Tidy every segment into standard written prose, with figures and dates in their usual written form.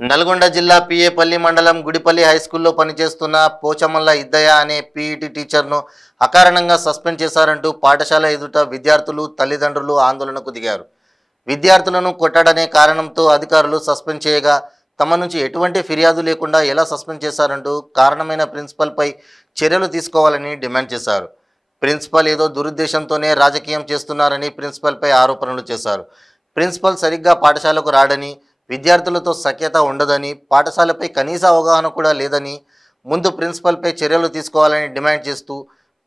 నల్గొండ జిల్లా పిఏపల్లి మండలం గుడిపల్లి హైస్కూల్లో పనిచేస్తున్న పోచమల్ల ఇద్దయ్య అనే పీఈటీ టీచర్ను అకారణంగా సస్పెండ్ చేశారంటూ పాఠశాల ఎదుట విద్యార్థులు తల్లిదండ్రులు ఆందోళనకు దిగారు. విద్యార్థులను కొట్టాడనే కారణంతో అధికారులు సస్పెండ్ చేయగా తమ నుంచి ఎటువంటి ఫిర్యాదు లేకుండా ఎలా సస్పెండ్ చేశారంటూ కారణమైన ప్రిన్సిపల్పై చర్యలు తీసుకోవాలని డిమాండ్ చేశారు. ప్రిన్సిపల్ ఏదో దురుద్దేశంతోనే రాజకీయం చేస్తున్నారని ప్రిన్సిపల్పై ఆరోపణలు చేశారు. ప్రిన్సిపల్ సరిగ్గా పాఠశాలకు రాడని, విద్యార్థులతో సఖ్యత ఉండదని, పాఠశాలపై కనీస అవగాహన కూడా లేదని, ముందు ప్రిన్సిపల్పై చర్యలు తీసుకోవాలని డిమాండ్ చేస్తూ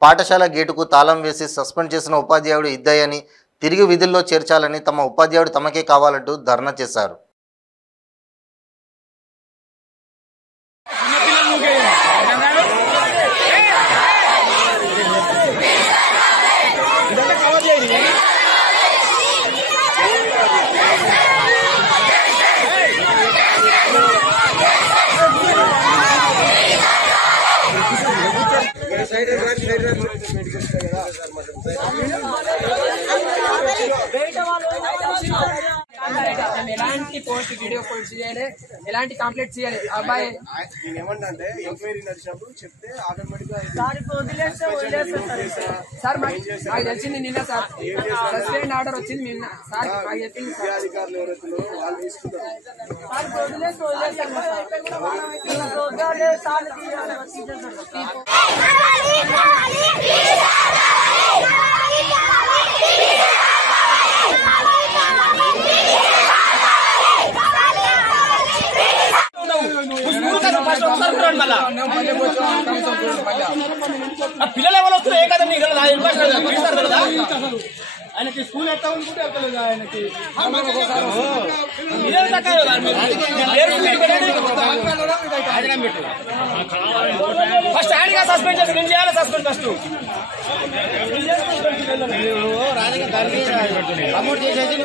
పాఠశాల గేటుకు తాళం వేసి సస్పెండ్ చేసిన ఉపాధ్యాయుడు ఇద్దయ్యని తిరిగి విధుల్లో చేర్చాలని, తమ ఉపాధ్యాయుడు తమకే కావాలంటూ ధర్నా చేశారు. ఎలాంటి పోస్ట్ వీడియో పోస్ట్ చేయాలి, ఎలాంటి కంప్లైంట్ చేయాలి. అబ్బాయి ఏమంటే ఎంక్వైరీ నడిచినప్పుడు చెప్తే ఆటోమేటిక్ గా సార్ నాకు తెలిసింది నిన్న సార్ సస్పెండ్ ఆర్డర్ వచ్చింది నిన్న సార్ నాకు చెప్పింది సార్. అధికారులు ఎవరైతే వాళ్ళు తీసుకుంటారు. పిల్లలు ఎవరు వస్తారు ఏ కదండి ఆయనకి స్కూల్ ఎట్లా ఉంటుంటే ఆయనకి ఫస్ట్ హ్యాండ్గా సస్పెండ్ చేసి నేను చేయాలి. సస్పెండ్ ఫస్ట్ ప్రమోట్ చేసేసి